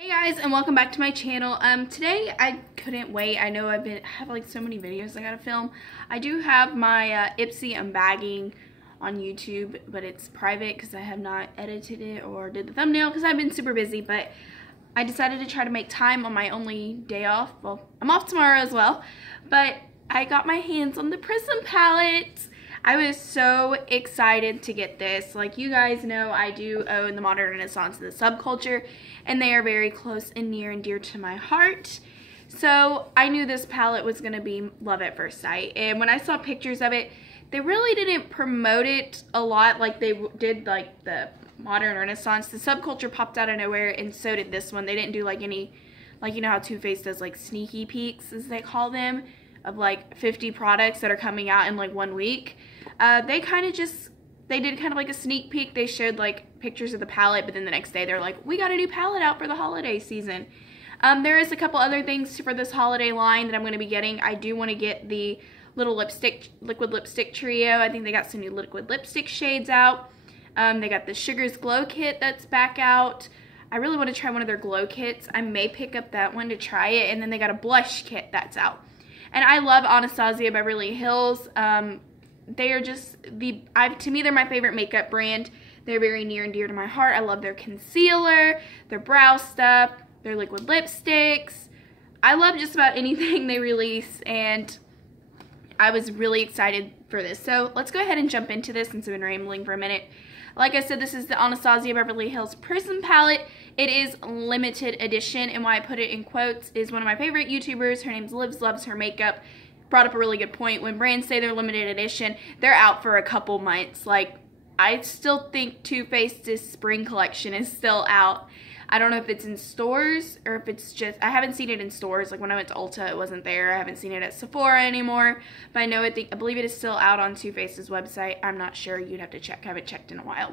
Hey guys, and welcome back to my channel. Today I couldn't wait. I know I have like so many videos I gotta film. I do have my Ipsy unbagging on YouTube, but it's private because I have not edited it or did the thumbnail because I've been super busy. But I decided to try to make time on my only day off. Well, I'm off tomorrow as well, but I got my hands on the Prism Palette. I was so excited to get this. Like you guys know, I do own the Modern Renaissance and the Subculture, and they are very close and near and dear to my heart. So I knew this palette was going to be love at first sight. And when I saw pictures of it, they really didn't promote it a lot like they did like the Modern Renaissance. The Subculture popped out of nowhere, and so did this one. They didn't do like any, like you know how Too Faced does like sneaky peeks, as they call them, of like 50 products that are coming out in like 1 week. They did kind of like a sneak peek. They showed like pictures of the palette, but then the next day they're like, we got a new palette out for the holiday season. There is a couple other things for this holiday line that I'm going to be getting. I do want to get the little liquid lipstick trio. I think they got some new liquid lipstick shades out. They got the Sugar's Glow kit that's back out. I really want to try one of their glow kits. I may pick up that one to try it. And then they got a blush kit that's out. And I love Anastasia Beverly Hills. They are just to me, they're my favorite makeup brand. They're very near and dear to my heart. I love their concealer, their brow stuff, their liquid lipsticks. I love just about anything they release, and I was really excited for this. So let's go ahead and jump into this since I've been rambling for a minute. Like I said, this is the Anastasia Beverly Hills Prism Palette. It is limited edition, and why I put it in quotes is one of my favorite YouTubers, her name's Livs Loves Her Makeup, brought up a really good point. When brands say they're limited edition, they're out for a couple months. Like, I still think Too Faced's spring collection is still out. I don't know if it's in stores or if it's just, I haven't seen it in stores. Like when I went to Ulta, it wasn't there. I haven't seen it at Sephora anymore, but I believe it is still out on Too Faced's website. I'm not sure. You'd have to check. I haven't checked in a while.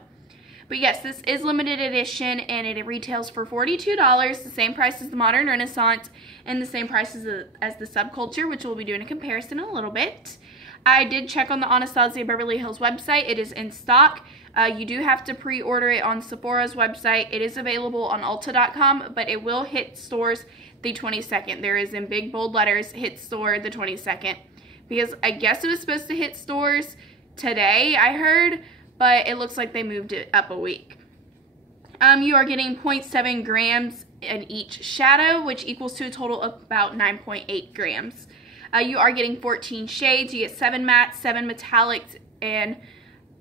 But yes, this is limited edition, and it retails for $42, the same price as the Modern Renaissance, and the same price as the Subculture, which we'll be doing a comparison in a little bit. I did check on the Anastasia Beverly Hills website. It is in stock. You do have to pre-order it on Sephora's website. It is available on Ulta.com, but it will hit stores the 22nd. There is in big bold letters, hit store the 22nd. Because I guess it was supposed to hit stores today, I heard, but it looks like they moved it up a week. You are getting 0.7 grams in each shadow, which equals to a total of about 9.8 grams. You are getting 14 shades. You get 7 mattes, 7 metallics, and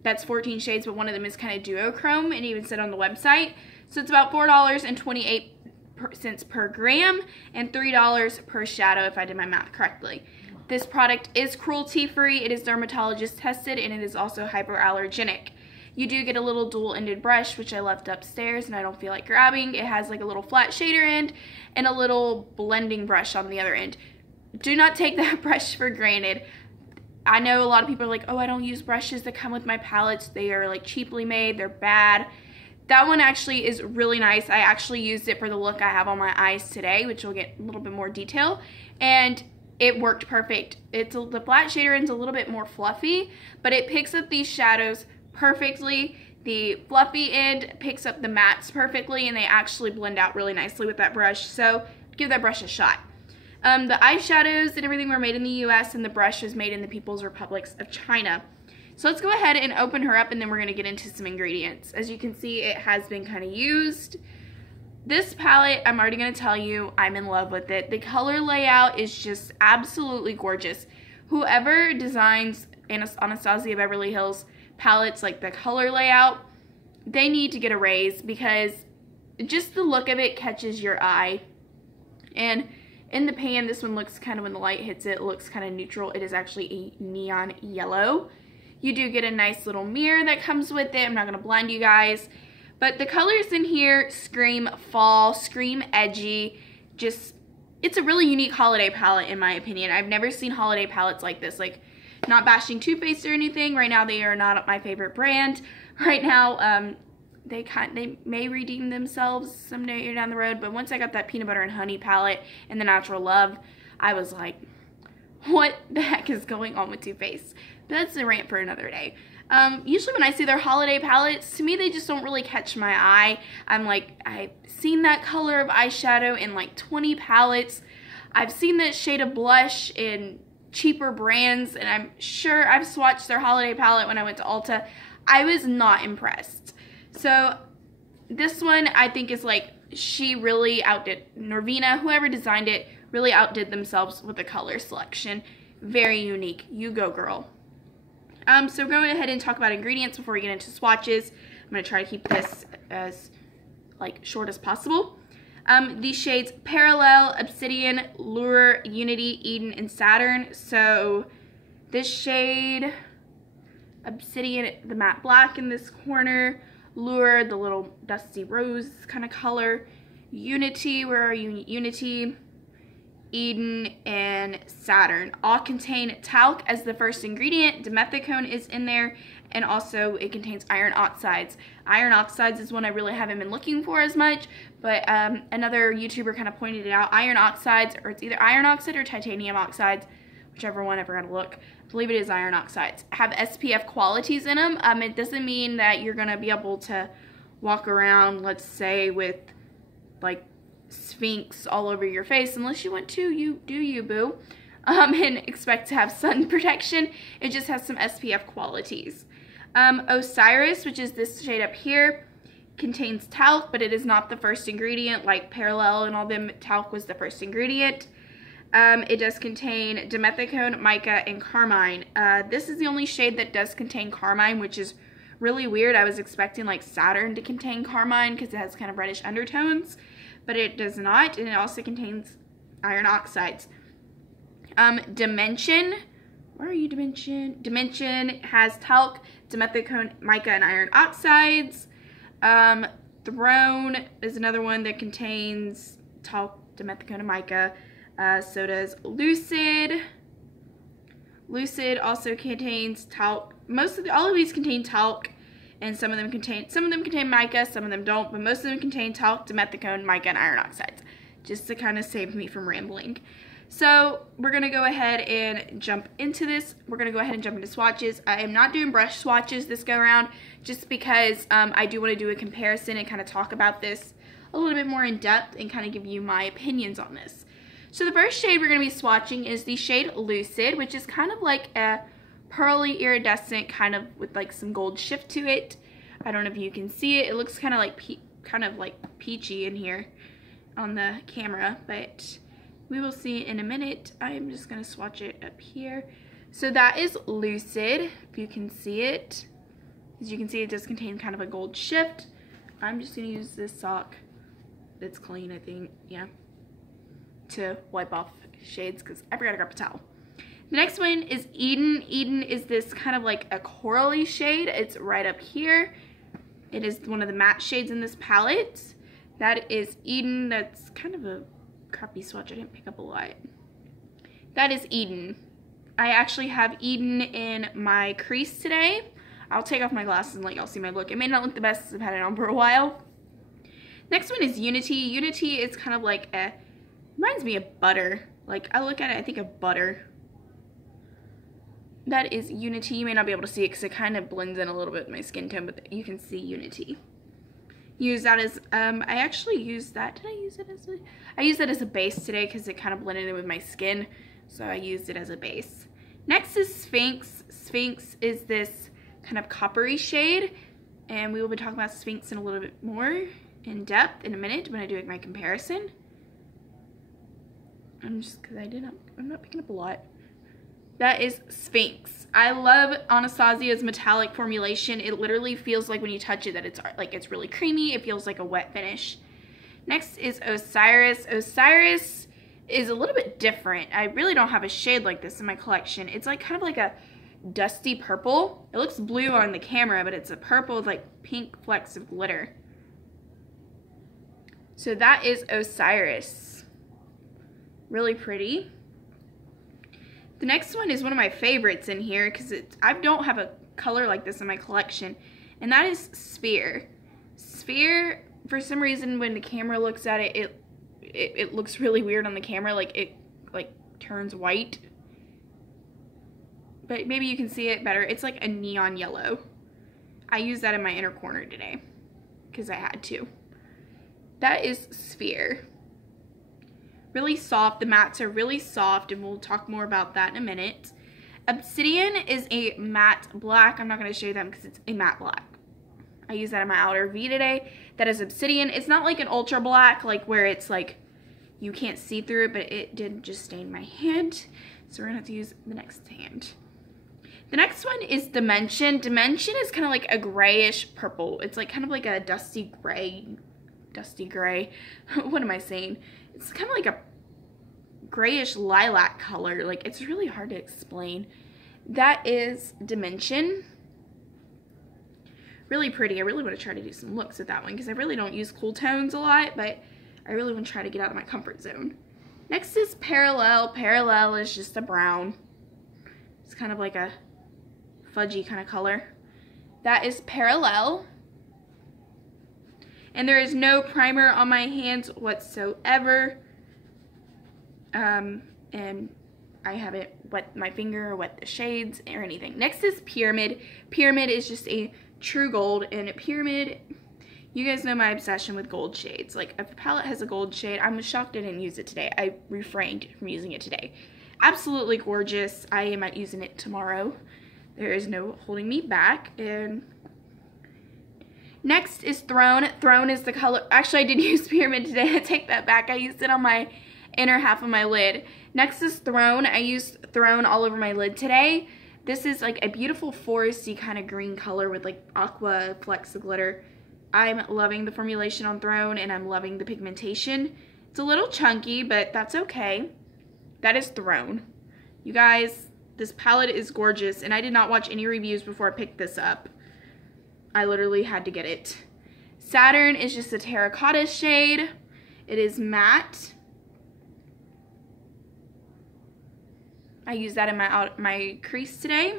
that's 14 shades, but one of them is kind of duochrome, and even said on the website. So it's about $4.28 per gram and $3 per shadow if I did my math correctly. This product is cruelty-free, it is dermatologist tested, and it is also hypoallergenic. You do get a little dual-ended brush, which I left upstairs and I don't feel like grabbing. It has like a little flat shader end and a little blending brush on the other end. Do not take that brush for granted. I know a lot of people are like, oh, I don't use brushes that come with my palettes. They are like cheaply made, they're bad. That one actually is really nice. I actually used it for the look I have on my eyes today, which will get a little bit more detail, and it worked perfect. The flat shader end's a little bit more fluffy, but it picks up these shadows perfectly. The fluffy end picks up the mattes perfectly, and they actually blend out really nicely with that brush, so give that brush a shot. The eyeshadows and everything were made in the US, and the brush was made in the People's Republics of China. So let's go ahead and open her up, and then we're going to get into some ingredients. As you can see, it has been kind of used. This palette, I'm already going to tell you, I'm in love with it. The color layout is just absolutely gorgeous. Whoever designs Anastasia Beverly Hills palettes, like the color layout, they need to get a raise, because just the look of it catches your eye. And in the pan, this one looks kind of, when the light hits it, looks kind of neutral. It is actually a neon yellow. You do get a nice little mirror that comes with it. I'm not going to blind you guys. But the colors in here scream fall, scream edgy. Just, it's a really unique holiday palette in my opinion. I've never seen holiday palettes like this. Like, not bashing Too Faced or anything. Right now, they are not my favorite brand. Right now, they may redeem themselves someday down the road, but once I got that peanut butter and honey palette and the Natural Love, I was like, what the heck is going on with Too Faced? But that's a rant for another day. Usually when I see their holiday palettes, to me they just don't really catch my eye. I'm like, I've seen that color of eyeshadow in like 20 palettes. I've seen that shade of blush in cheaper brands, and I'm sure I've swatched their holiday palette when I went to Ulta. I was not impressed. So this one I think is like, she really outdid Norvina, whoever designed it, really outdid themselves with the color selection. Very unique. You go, girl. So going ahead and talk about ingredients before we get into swatches. I'm going to try to keep this as like short as possible. These shades: Parallel, Obsidian, Lure, Unity, Eden, and Saturn. So this shade, Obsidian, the matte black in this corner. Lure, the little dusty rose kind of color. Unity, where are you? Unity, Eden, and Saturn all contain talc as the first ingredient. Dimethicone is in there, and also it contains iron oxides. Iron oxides is one I really haven't been looking for as much, but another YouTuber kind of pointed it out. Iron oxides, or it's either iron oxide or titanium oxides, whichever one, ever gonna look. I believe it is iron oxides. Have SPF qualities in them. It doesn't mean that you're gonna be able to walk around, let's say, with like Sphinx all over your face, unless you want to. You do you, boo. And expect to have sun protection. It just has some SPF qualities. Osiris, which is this shade up here, contains talc, but it is not the first ingredient. Like Parallel and all them, talc was the first ingredient. It does contain dimethicone, mica, and carmine. This is the only shade that does contain carmine, which is really weird. I was expecting like Saturn to contain carmine because it has kind of reddish undertones, but it does not, and it also contains iron oxides. Dimension, where are you, Dimension? Dimension has talc, dimethicone, mica, and iron oxides. Throne is another one that contains talc, dimethicone, and mica. So does Lucid. Lucid also contains talc. All of these contain talc, and some of them contain mica, some of them don't, but most of them contain talc, dimethicone, mica, and iron oxides, just to kind of save me from rambling. So we're going to go ahead and jump into this. We're going to go ahead and jump into swatches. I am not doing brush swatches this go around, just because I do want to do a comparison and kind of talk about this a little bit more in depth and kind of give you my opinions on this. So the first shade we're going to be swatching is the shade Lucid, which is kind of like a pearly iridescent, kind of with like some gold shift to it. I don't know if you can see it. It looks kind of like peachy in here on the camera, but we will see in a minute. I am just going to swatch it up here. So that is Lucid, if you can see it. As you can see, it does contain kind of a gold shift. I'm just going to use this sock that's clean, I think, yeah, to wipe off shades because I forgot to grab a towel. The next one is Eden. Eden is this kind of like a corally shade. It's right up here. It is one of the matte shades in this palette. That is Eden. That's kind of a crappy swatch. I didn't pick up a lot. That is Eden. I actually have Eden in my crease today. I'll take off my glasses and let y'all see my look. It may not look the best because I've had it on for a while. Next one is Unity. Unity is kind of like a, reminds me of butter. Like, I look at it, I think of butter. That is Unity. You may not be able to see it because it kind of blends in a little bit with my skin tone, but you can see Unity. Use that as, I actually used that, did I use it as a, I used that as a base today because it kind of blended in with my skin, so I used it as a base. Next is Sphinx. Sphinx is this kind of coppery shade, and we will be talking about Sphinx in a little bit more in depth in a minute when I do my comparison. I'm not picking up a lot. That is Sphinx. I love Anastasia's metallic formulation. It literally feels like when you touch it that it's really creamy. It feels like a wet finish. Next is Osiris. Osiris is a little bit different. I really don't have a shade like this in my collection. It's like kind of like a dusty purple. It looks blue on the camera, but it's a purple with like pink flecks of glitter. So that is Osiris. Really pretty. The next one is one of my favorites in here because I don't have a color like this in my collection, and that is Sphere. Sphere, for some reason, when the camera looks at it, it looks really weird on the camera. Like, it like turns white. but maybe you can see it better. It's like a neon yellow. I used that in my inner corner today because I had to. That is Sphere. Really soft. The mattes are really soft, and we'll talk more about that in a minute. Obsidian is a matte black. I'm not going to show you them because it's a matte black. I used that in my outer V today. That is Obsidian. It's not like an ultra black, like where it's like you can't see through it, but it did just stain my hand. So we're going to have to use the next hand. The next one is Dimension. Dimension is kind of like a grayish purple. It's like kind of like a dusty gray. What am I saying? It's kind of like a grayish lilac color. Like, it's really hard to explain. That is Dimension. Really pretty. I really want to try to do some looks with that one because I really don't use cool tones a lot, but I really want to try to get out of my comfort zone. Next is Parallel. Parallel is just a brown. It's kind of like a fudgy kind of color. That is Parallel. And there is no primer on my hands whatsoever. And I haven't wet my finger or wet the shades or anything. Next is Pyramid. Pyramid is just a true gold. And Pyramid, you guys know my obsession with gold shades. Like, if a palette has a gold shade, I'm shocked I didn't use it today. I refrained from using it today. Absolutely gorgeous. I am using it tomorrow. There is no holding me back. And next is Throne. Throne is the color. Actually, I did use Pyramid today. I take that back. I used it on my inner half of my lid. Next is Throne. I used Throne all over my lid today. This is like a beautiful foresty kind of green color with like aqua flecks of glitter. I'm loving the formulation on Throne, and I'm loving the pigmentation. It's a little chunky, but that's okay. That is Throne. You guys, this palette is gorgeous, and I did not watch any reviews before I picked this up. I literally had to get it. Saturn is just a terracotta shade. It is matte. I used that in my crease today.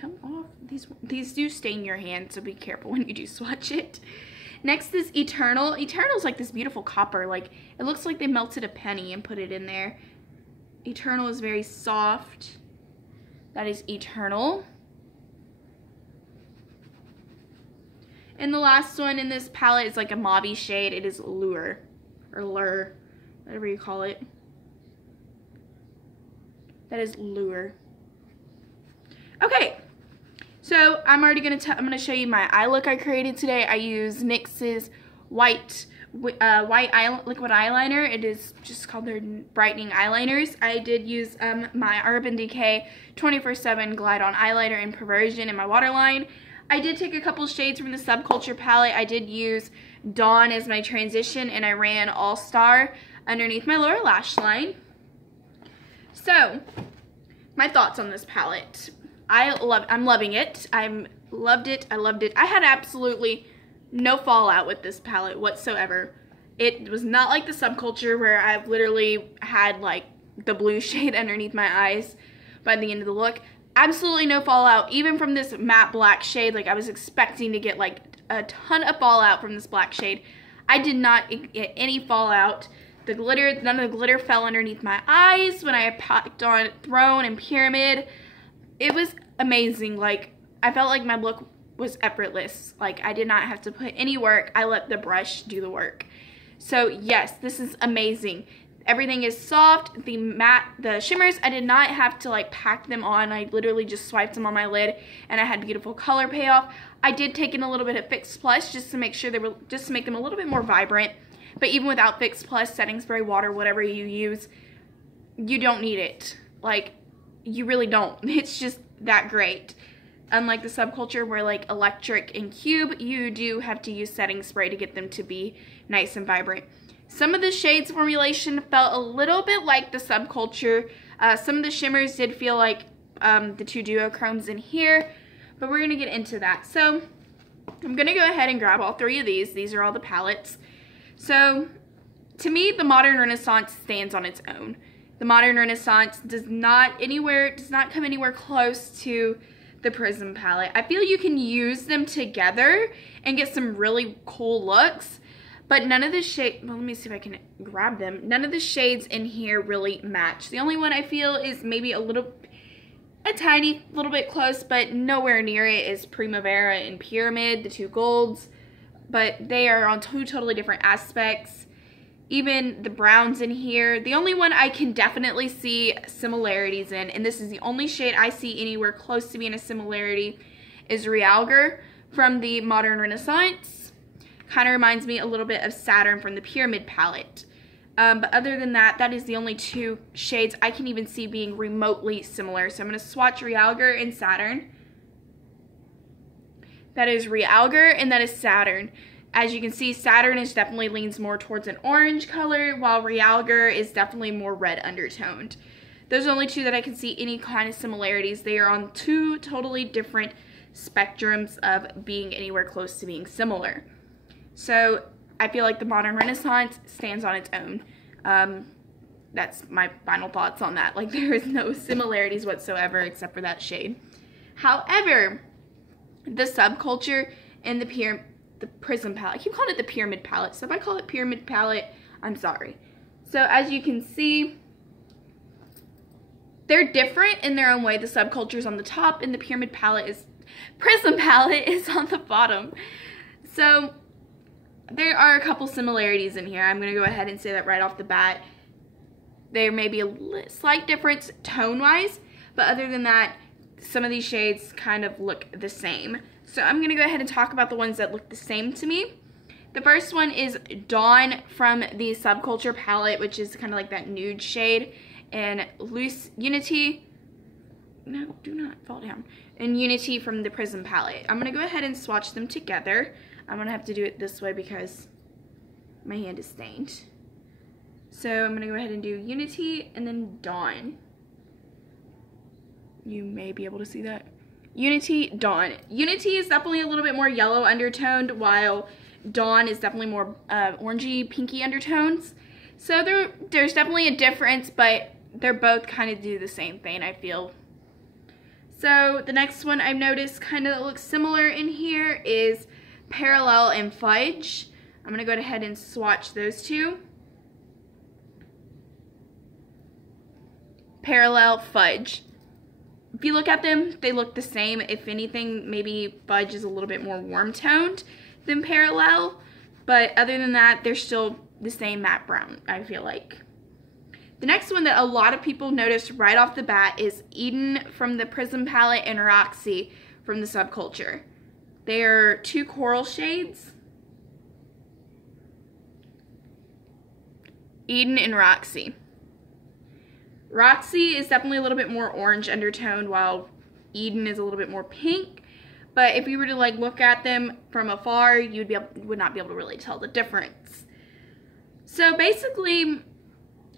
Come off. These do stain your hand, so be careful when you do swatch it. Next is Eternal. Eternal's like this beautiful copper. Like, it looks like they melted a penny and put it in there. Eternal is very soft. That is Eternal. And the last one in this palette is like a mauve shade. It is Lure, or Lure, whatever you call it. That is Lure. Okay, so I'm gonna show you my eye look I created today. I use NYX's liquid eyeliner. It is just called their brightening eyeliners. I did use my Urban Decay 24/7 Glide On eyeliner in Perversion in my waterline. I did take a couple shades from the Subculture palette. I did use Dawn as my transition, and I ran All Star underneath my lower lash line. So, my thoughts on this palette. I'm loving it. I loved it. I had absolutely no fallout with this palette whatsoever. It was not like the Subculture where I've literally had like the blue shade underneath my eyes by the end of the look. Absolutely no fallout, even from this matte black shade. Like, I was expecting to get like a ton of fallout from this black shade. I did not get any fallout. The glitter, none of the glitter fell underneath my eyes when I packed on Throne and Pyramid. It was amazing. Like, I felt like my look was effortless. Like, I did not have to put any work. I let the brush do the work. So yes, this is amazing. Everything is soft. The shimmers, I did not have to like pack them on. I literally just swiped them on my lid, and I had beautiful color payoff. I did take in a little bit of Fix Plus just to make sure just to make them a little bit more vibrant. But even without Fix Plus, setting spray, water, whatever you use, you don't need it. Like, you really don't. It's just that great. Unlike the Subculture where like Electric and Cube, you do have to use setting spray to get them to be nice and vibrant. Some of the shades formulation felt a little bit like the Subculture. Some of the shimmers did feel like the two duochromes in here, but we're going to get into that. So I'm going to go ahead and grab all three of these. These are all the palettes. So, to me, the Modern Renaissance stands on its own. The Modern Renaissance does not come anywhere close to the Prism palette. I feel you can use them together and get some really cool looks, But none of the shade, well, let me see if I can grab them. None of the shades in here really match. The only one I feel is maybe a tiny little bit close, but nowhere near it, is Primavera and Pyramid, the two golds. But they are on two totally different aspects. Even the browns in here, the only one I can definitely see similarities in, and this is the only shade I see anywhere close to being a similarity, is Realgar from the Modern Renaissance. Kind of reminds me a little bit of Saturn from the Pyramid palette. But other than that, that is the only two shades I can even see being remotely similar. So I'm going to swatch Realgar and Saturn. That is Realgar and that is Saturn. As you can see, Saturn is definitely leans more towards an orange color, while Realgar is definitely more red undertoned. Those are the only two that I can see any kind of similarities. They are on two totally different spectrums of being anywhere close to being similar. So I feel like the Modern Renaissance stands on its own. That's my final thoughts on that. Like, there is no similarities whatsoever except for that shade. However, the Subculture and the Prism Palette, I keep calling it the Pyramid Palette, so if I call it Pyramid Palette, I'm sorry. So as you can see, they're different in their own way. The Subculture is on the top and the Prism Palette is on the bottom. So there are a couple similarities in here. I'm going to go ahead and say that right off the bat. There may be a slight difference tone-wise, but other than that, some of these shades kind of look the same. So I'm going to go ahead and talk about the ones that look the same to me. The first one is Dawn from the Subculture palette, which is kind of like that nude shade, and Unity, no, do not fall down, and Unity from the Prism palette. I'm going to go ahead and swatch them together. I'm going to have to do it this way because my hand is stained. So I'm going to go ahead and do Unity and then Dawn. You may be able to see that. Unity, Dawn. Unity is definitely a little bit more yellow undertoned, while Dawn is definitely more orangey, pinky undertones. So there's definitely a difference, but they're both kind of do the same thing, I feel. So the next one I've noticed kind of looks similar in here is Parallel and Fudge. I'm going to go ahead and swatch those two. Parallel, Fudge. If you look at them, they look the same. If anything, maybe Fudge is a little bit more warm toned than Parallel. But other than that, they're still the same matte brown, I feel like. The next one that a lot of people noticed right off the bat is Eden from the Prism palette and Roxy from the Subculture. They are two coral shades. Eden and Roxy. Roxy is definitely a little bit more orange undertoned, while Eden is a little bit more pink. But if you were to like look at them from afar, you would not be able to really tell the difference. So basically,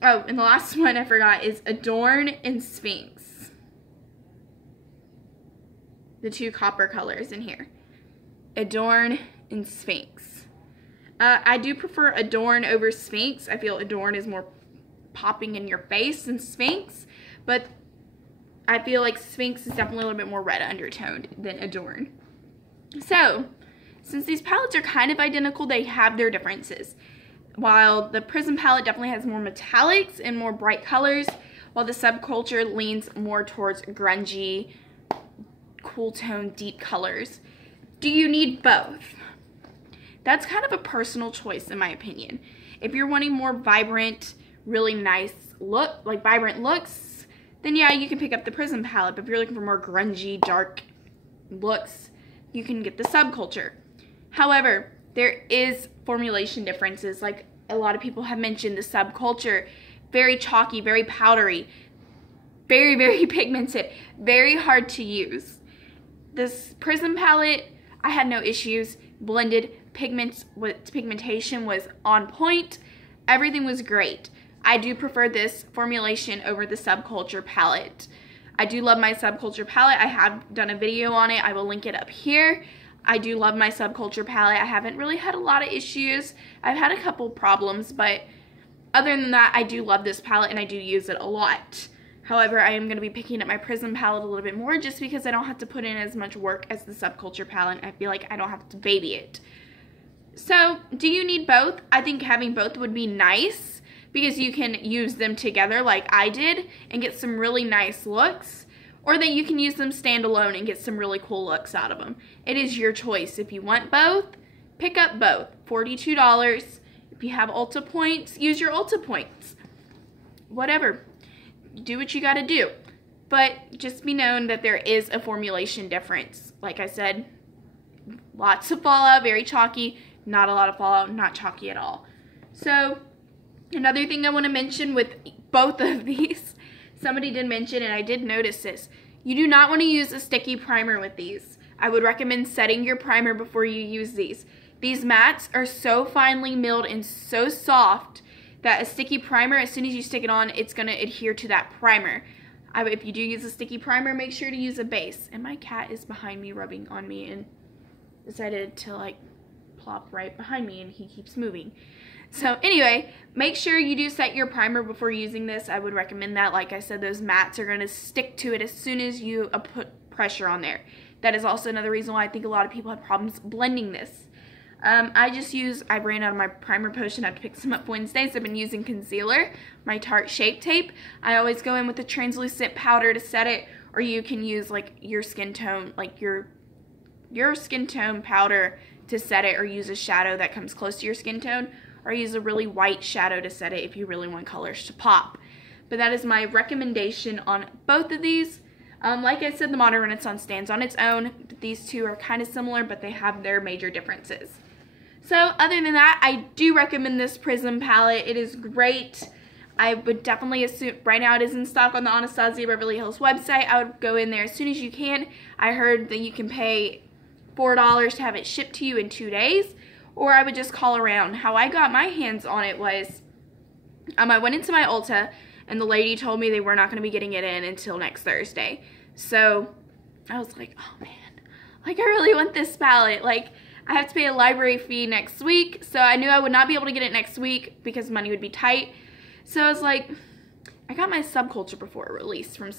oh, and the last one I forgot is Adorn and Sphinx. The two copper colors in here. Adorn and Sphinx. I do prefer Adorn over Sphinx. I feel Adorn is more popping in your face than Sphinx, but I feel like Sphinx is definitely a little bit more red undertoned than Adorn. So, since these palettes are kind of identical, they have their differences. While the Prism palette definitely has more metallics and more bright colors, while the Subculture leans more towards grungy, cool tone, deep colors. Do you need both? That's kind of a personal choice in my opinion. If you're wanting more vibrant, really nice look, like vibrant looks, then yeah, you can pick up the Prism palette. But if you're looking for more grungy, dark looks, you can get the Subculture. However, there is formulation differences. Like a lot of people have mentioned, the Subculture, very chalky, very powdery, very, very pigmented, very hard to use. This Prism palette, I had no issues. Blended pigmentation was on point. Everything was great. I do prefer this formulation over the Subculture palette. I do love my Subculture palette. I have done a video on it. I will link it up here. I do love my Subculture palette. I haven't really had a lot of issues. I've had a couple problems, but other than that, I do love this palette and I do use it a lot. However, I am going to be picking up my Prism palette a little bit more just because I don't have to put in as much work as the Subculture palette. I feel like I don't have to baby it. So, do you need both? I think having both would be nice because you can use them together like I did and get some really nice looks, or that you can use them standalone and get some really cool looks out of them. It is your choice. If you want both, pick up both. $42. If you have Ulta points, use your Ulta points. Whatever. Do what you gotta do. But just be known that there is a formulation difference. Like I said, lots of fallout, very chalky. Not a lot of fallout, not chalky at all. So, another thing I want to mention with both of these, somebody did mention, and I did notice this, you do not want to use a sticky primer with these. I would recommend setting your primer before you use these. These mattes are so finely milled and so soft that a sticky primer, as soon as you stick it on, it's going to adhere to that primer. If you do use a sticky primer, make sure to use a base. And my cat is behind me rubbing on me and decided to like plop right behind me, and he keeps moving. So anyway, make sure you do set your primer before using this. I would recommend that. Like I said, those mattes are going to stick to it as soon as you put pressure on there. That is also another reason why I think a lot of people have problems blending this. I ran out of my primer potion. I have to pick some up Wednesday, so I've been using concealer, my Tarte Shape Tape. I always go in with a translucent powder to set it, or you can use like your skin tone, like your skin tone powder to set it, or use a shadow that comes close to your skin tone, or use a really white shadow to set it if you really want colors to pop. But that is my recommendation on both of these. Like I said, the Modern Renaissance stands on its own. These two are kind of similar, but they have their major differences. So other than that, I do recommend this Prism palette. It is great. I would definitely assume, right now it is in stock on the Anastasia Beverly Hills website. I would go in there as soon as you can. I heard that you can pay $4 to have it shipped to you in 2 days, or I would just call around. How I got my hands on it was, I went into my Ulta, and the lady told me they were not going to be getting it in until next Thursday. So I was like, oh man, like I really want this palette. Like I have to pay a library fee next week, so I knew I would not be able to get it next week because money would be tight. So I was like, I got my Subculture before it released from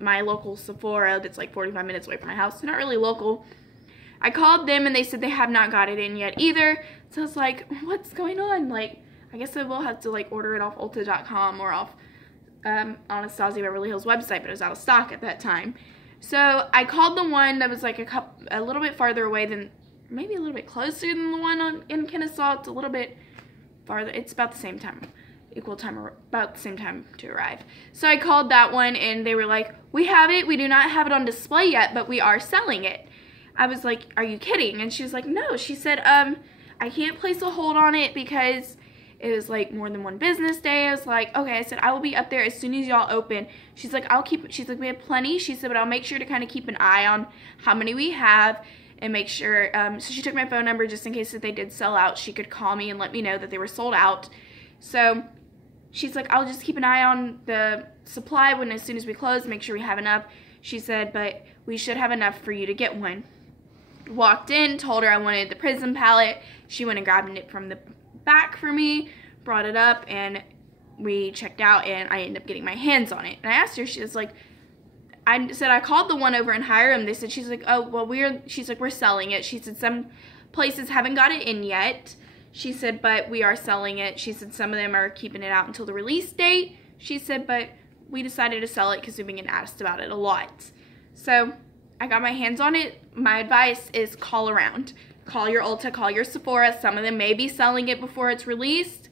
my local Sephora that's like 45 minutes away from my house. It's not really local. I called them and they said they have not got it in yet either. So I was like, what's going on? Like, I guess I will have to like order it off Ulta.com or off Anastasia Beverly Hills website, but it was out of stock at that time. So I called the one that was like a little bit farther away than, maybe a little bit closer than the one in Kennesaw. It's a little bit farther. It's about the same time, about the same time to arrive. So I called that one and they were like, we have it. We do not have it on display yet, but we are selling it. I was like, are you kidding? And she was like, no. She said, I can't place a hold on it because it was like more than one business day. I was like, okay. I said, I will be up there as soon as y'all open. She's like, she's like, we have plenty. She said, but I'll make sure to kind of keep an eye on how many we have and make sure. So she took my phone number just in case if they did sell out, she could call me and let me know that they were sold out. So she's like, I'll just keep an eye on the supply as soon as we close, make sure we have enough. She said, but we should have enough for you to get one. Walked in, told her I wanted the Prism palette. She went and grabbed it from the back for me, brought it up, and we checked out, and I ended up getting my hands on it. And I asked her, she was like, I said, I called the one over in Hiram. They said, she's like, oh, well, she's like, we're selling it. She said, some places haven't got it in yet. She said, but we are selling it. She said, some of them are keeping it out until the release date. She said, but we decided to sell it because we've been getting asked about it a lot. So I got my hands on it. My advice is call around. Call your Ulta, call your Sephora. Some of them may be selling it before it's released,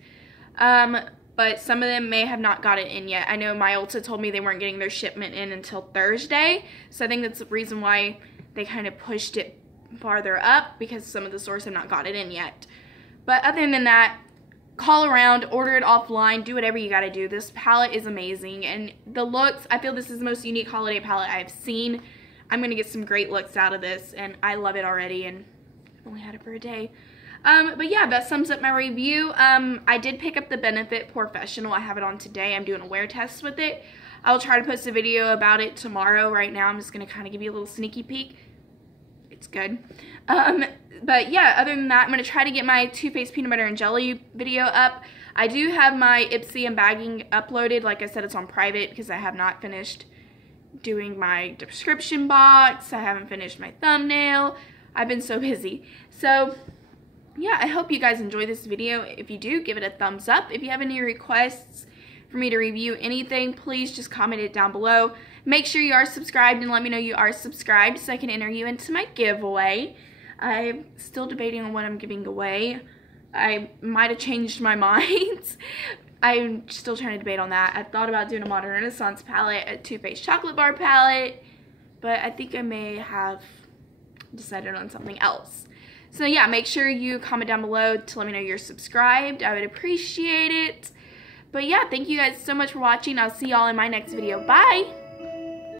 but some of them may have not got it in yet. I know my Ulta told me they weren't getting their shipment in until Thursday, so I think that's the reason why they kind of pushed it farther up, because some of the stores have not got it in yet. But other than that, call around, order it offline, do whatever you gotta do. This palette is amazing, and the looks, I feel this is the most unique holiday palette I've seen. I'm gonna get some great looks out of this, and I love it already, and I've only had it for a day. But yeah, that sums up my review. I did pick up the Benefit Professional. I have it on today. I'm doing a wear test with it. I'll try to post a video about it tomorrow. Right now, I'm just gonna kind of give you a little sneaky peek. It's good. But yeah, other than that, I'm gonna try to get my Too Faced Peanut Butter and Jelly video up. I do have my Ipsy and bagging uploaded. Like I said, it's on private because I have not finished doing my description box. I haven't finished my thumbnail. I've been so busy. So yeah, I hope you guys enjoy this video. If you do, give it a thumbs up. If you have any requests for me to review anything, please just comment it down below. Make sure you are subscribed and let me know you are subscribed so I can enter you into my giveaway. I'm still debating on what I'm giving away. I might have changed my mind. I'm still trying to debate on that. I thought about doing a Modern Renaissance palette, a Too Faced chocolate bar palette, but I think I may have decided on something else. So yeah, make sure you comment down below to let me know you're subscribed. I would appreciate it. But yeah, thank you guys so much for watching. I'll see y'all in my next video. Bye!